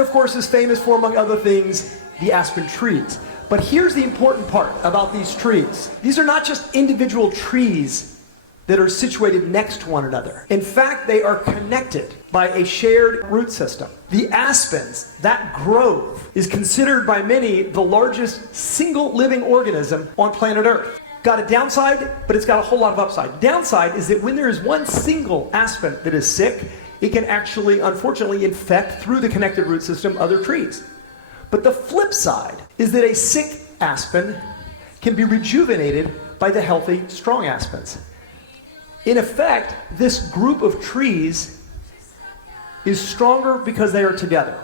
Aspen, of course, is famous for, among other things, the aspen trees. But here's the important part about these trees. These are not just individual trees that are situated next to one another. In fact, they are connected by a shared root system. The aspens, that grove, is considered by many the largest single living organism on planet Earth. Got a downside, but it's got a whole lot of upside. Downside is that when there is one single aspen that is sick, it can actually, unfortunately, infect through the connected root system other trees. But the flip side is that a sick aspen can be rejuvenated by the healthy, strong aspens. In effect, this group of trees is stronger because they are together.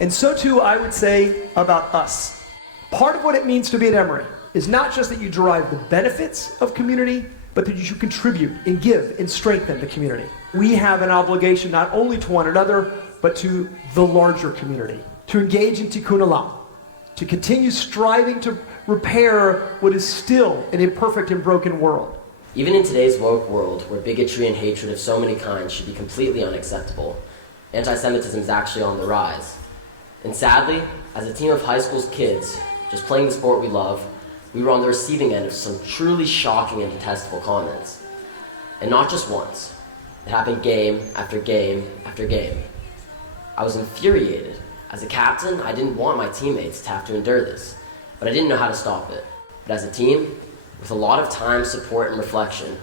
And so too, I would say about us. Part of what it means to be at Emery is not just that you derive the benefits of community, but that you should contribute and give and strengthen the community. We have an obligation not only to one another, but to the larger community, to engage in tikkun olam, to continue striving to repair what is still an imperfect and broken world. Even in today's woke world, where bigotry and hatred of so many kinds should be completely unacceptable, anti-Semitism is actually on the rise. And sadly, as a team of high school kids, just playing the sport we love, we were on the receiving end of some truly shocking and detestable comments. And not just once. It happened game after game after game. I was infuriated. As a captain, I didn't want my teammates to have to endure this, but I didn't know how to stop it. But as a team, with a lot of time, support, and reflection,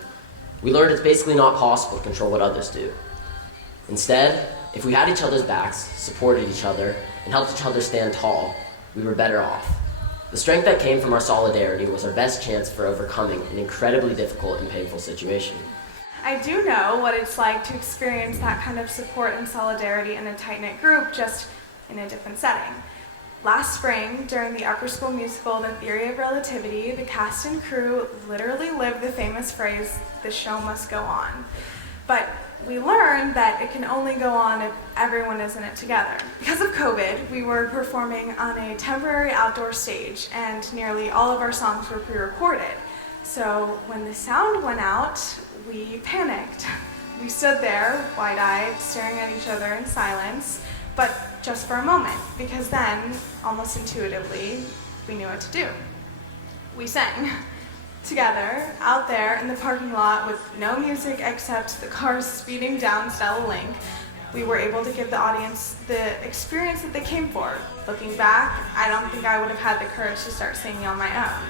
we learned it's basically not possible to control what others do. Instead, if we had each other's backs, supported each other, and helped each other stand tall, we were better off. The strength that came from our solidarity was our best chance for overcoming an incredibly difficult and painful situation. I do know what it's like to experience that kind of support and solidarity in a tight-knit group, just in a different setting. Last spring, during the upper school musical, The Theory of Relativity, the cast and crew literally lived the famous phrase, "The show must go on." But we learned that it can only go on if everyone is in it together. Because of COVID, we were performing on a temporary outdoor stage, and nearly all of our songs were pre-recorded. So when the sound went out, we panicked. We stood there, wide-eyed, staring at each other in silence, but just for a moment, because then, almost intuitively, we knew what to do. We sang. Together, out there in the parking lot with no music except the cars speeding down Stella Link, we were able to give the audience the experience that they came for. Looking back, I don't think I would have had the courage to start singing on my own.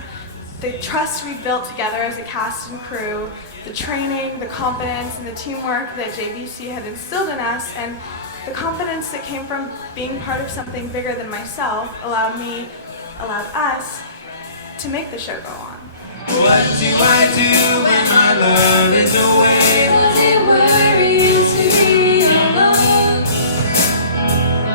The trust we built together as a cast and crew, the training, the confidence, and the teamwork that JVC had instilled in us, and the confidence that came from being part of something bigger than myself allowed us to make the show go on. What do I do when my love is away? Does it worry you to be alone?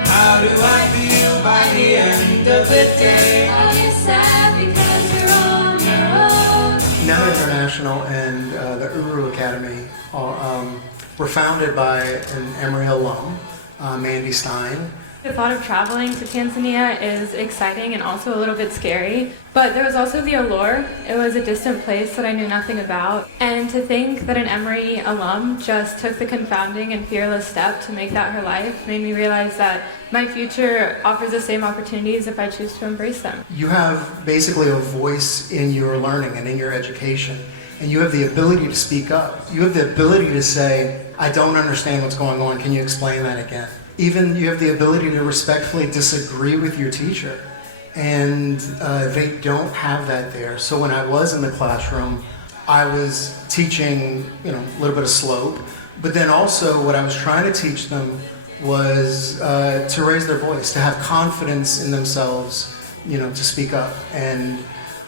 How do I feel by the end of the day? Are you sad because you're on your own? NEMA International and the Uru Academy were founded by an Emery alum, Mandy Stein. The thought of traveling to Tanzania is exciting and also a little bit scary, but there was also the allure. It was a distant place that I knew nothing about, and to think that an Emery alum just took the confounding and fearless step to make that her life made me realize that my future offers the same opportunities if I choose to embrace them. You have basically a voice in your learning and in your education, and you have the ability to speak up. You have the ability to say, I don't understand what's going on, can you explain that again? Even you have the ability to respectfully disagree with your teacher, and they don't have that there. So when I was in the classroom, I was teaching, a little bit of slope, but then also what I was trying to teach them was to raise their voice, to have confidence in themselves, to speak up. And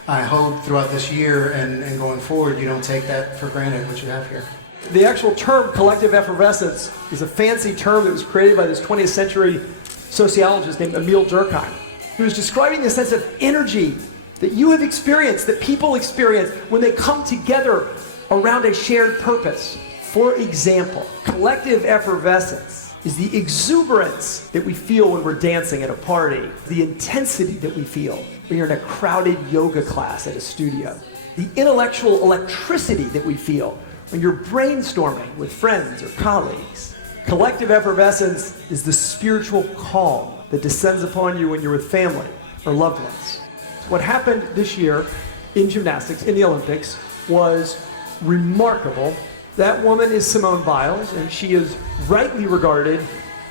I hope throughout this year and going forward, you don't take that for granted, what you have here. The actual term collective effervescence is a fancy term that was created by this 20th century sociologist named Emil Durkheim, who was describing the sense of energy that you have experienced, that people experience when they come together around a shared purpose. For example, collective effervescence is the exuberance that we feel when we're dancing at a party, the intensity that we feel when you're in a crowded yoga class at a studio, the intellectual electricity that we feel when you're brainstorming with friends or colleagues. Collective effervescence is the spiritual calm that descends upon you when you're with family or loved ones. What happened this year in gymnastics, in the Olympics, was remarkable. That woman is Simone Biles, and she is rightly regarded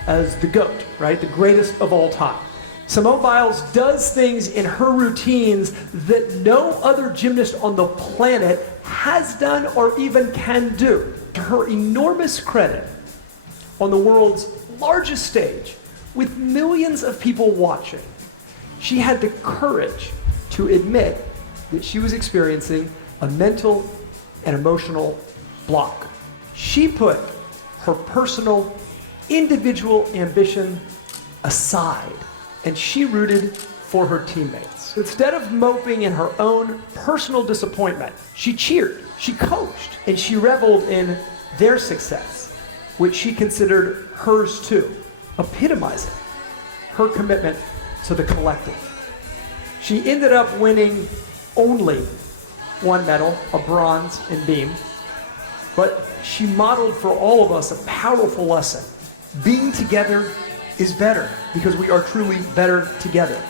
as the GOAT, right? The greatest of all time. Simone Biles does things in her routines that no other gymnast on the planet has done or even can do. To her enormous credit, on the world's largest stage, with millions of people watching, she had the courage to admit that she was experiencing a mental and emotional block. She put her personal, individual ambition aside, and she rooted for her teammates. Instead of moping in her own personal disappointment, she cheered, she coached, and she reveled in their success, which she considered hers too, epitomizing her commitment to the collective. She ended up winning only one medal, a bronze in beam, but she modeled for all of us a powerful lesson. Being together is better because we are truly better together.